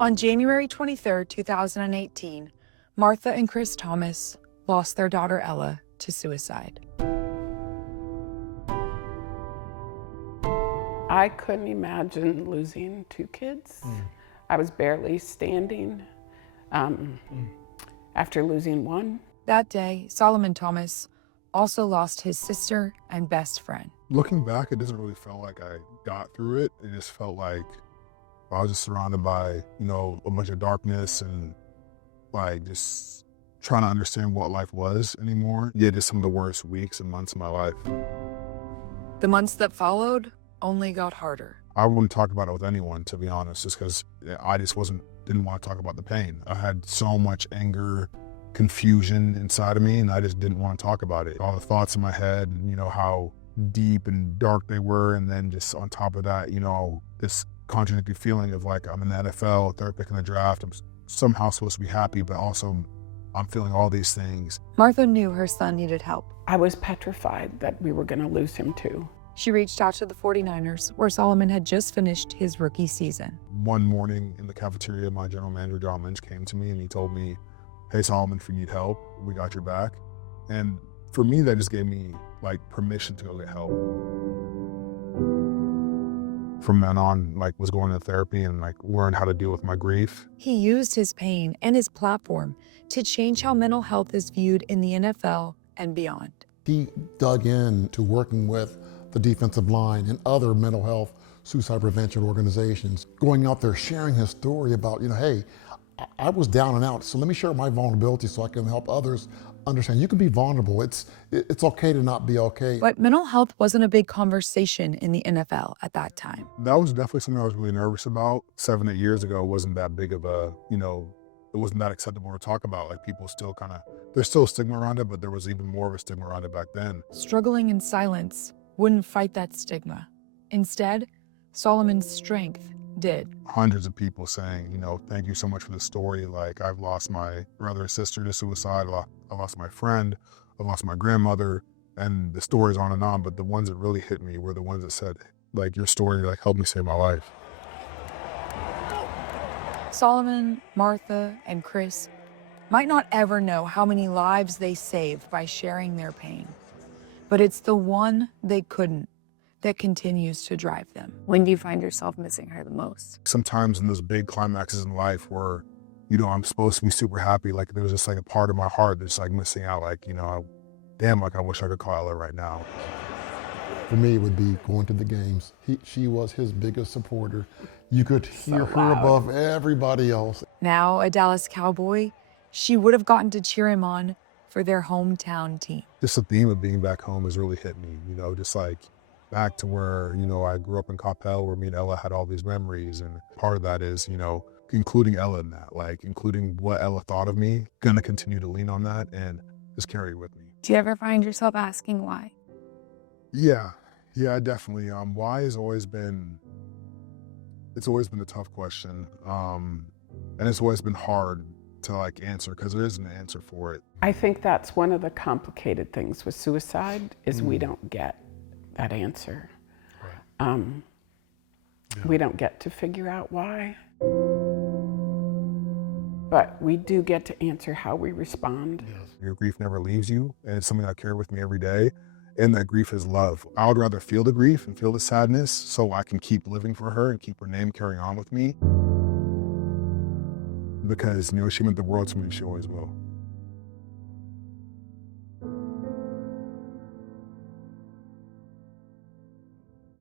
On January 23, 2018, Martha and Chris Thomas lost their daughter Ella to suicide. I couldn't imagine losing two kids. I was barely standing after losing one. That day, Solomon Thomas also lost his sister and best friend. Looking back, it doesn't really feel like I got through it. It just felt like I was just surrounded by, a bunch of darkness and like just trying to understand what life was anymore. Yeah, just some of the worst weeks and months of my life. The months that followed only got harder. I wouldn't talk about it with anyone, to be honest, just because I just didn't want to talk about the pain. I had so much anger, confusion inside of me, and I just didn't want to talk about it. All the thoughts in my head, how deep and dark they were, and then just on top of that, this contradictory feeling of like I'm in the NFL, third pick in the draft. I'm somehow supposed to be happy, but also I'm feeling all these things. Martha knew her son needed help. I was petrified that we were going to lose him too. She reached out to the 49ers, where Solomon had just finished his rookie season. One morning in the cafeteria, my general manager, John Lynch, came to me and he told me, "Hey, Solomon, if you need help, we got your back." And for me, that just gave me like permission to go get help. From then on, was going to therapy and learned how to deal with my grief. He used his pain and his platform to change how mental health is viewed in the NFL and beyond. He dug into working with the defensive line and other mental health suicide prevention organizations, going out there sharing his story about, hey, I was down and out, so let me share my vulnerability so I can help others understand you can be vulnerable. It's okay to not be okay. But mental health wasn't a big conversation in the NFL at that time. That was definitely something I was really nervous about. 7, 8 years ago, it wasn't that big of a, it wasn't that acceptable to talk about. Like people still there's still a stigma around it, but there was even more of a stigma around it back then. Struggling in silence wouldn't fight that stigma. Instead, Solomon's strength did. Hundreds of people saying, thank you so much for the story. Like I've lost my brother and sister to suicide. I lost my friend. I lost my grandmother, and the stories on and on. But the ones that really hit me were the ones that said, your story helped me save my life. Solomon, Martha, and Chris might not ever know how many lives they saved by sharing their pain, but it's the one they couldn't that continues to drive them. When do you find yourself missing her the most? Sometimes in those big climaxes in life where, I'm supposed to be super happy, there was just a part of my heart that's missing out, I wish I could call Ella right now. For me, it would be going to the games. She was his biggest supporter. You could hear her above everybody else. Now a Dallas Cowboy, she would have gotten to cheer him on for their hometown team. Just the theme of being back home has really hit me, just back to where, I grew up in Coppell, where me and Ella had all these memories. And part of that is, including Ella in that, including what Ella thought of me, gonna continue to lean on that and just carry it with me. Do you ever find yourself asking why? Yeah, definitely. Why has always been, it's always been a tough question. And it's always been hard to answer because there isn't an answer for it. I think that's one of the complicated things with suicide is we don't get that answer. Right. We don't get to figure out why. But we do get to answer how we respond. Yes. Your grief never leaves you, and it's something I carry with me every day. And that grief is love. I would rather feel the grief and feel the sadness so I can keep living for her and keep her name carrying on with me. Because, she meant the world to me, she always will.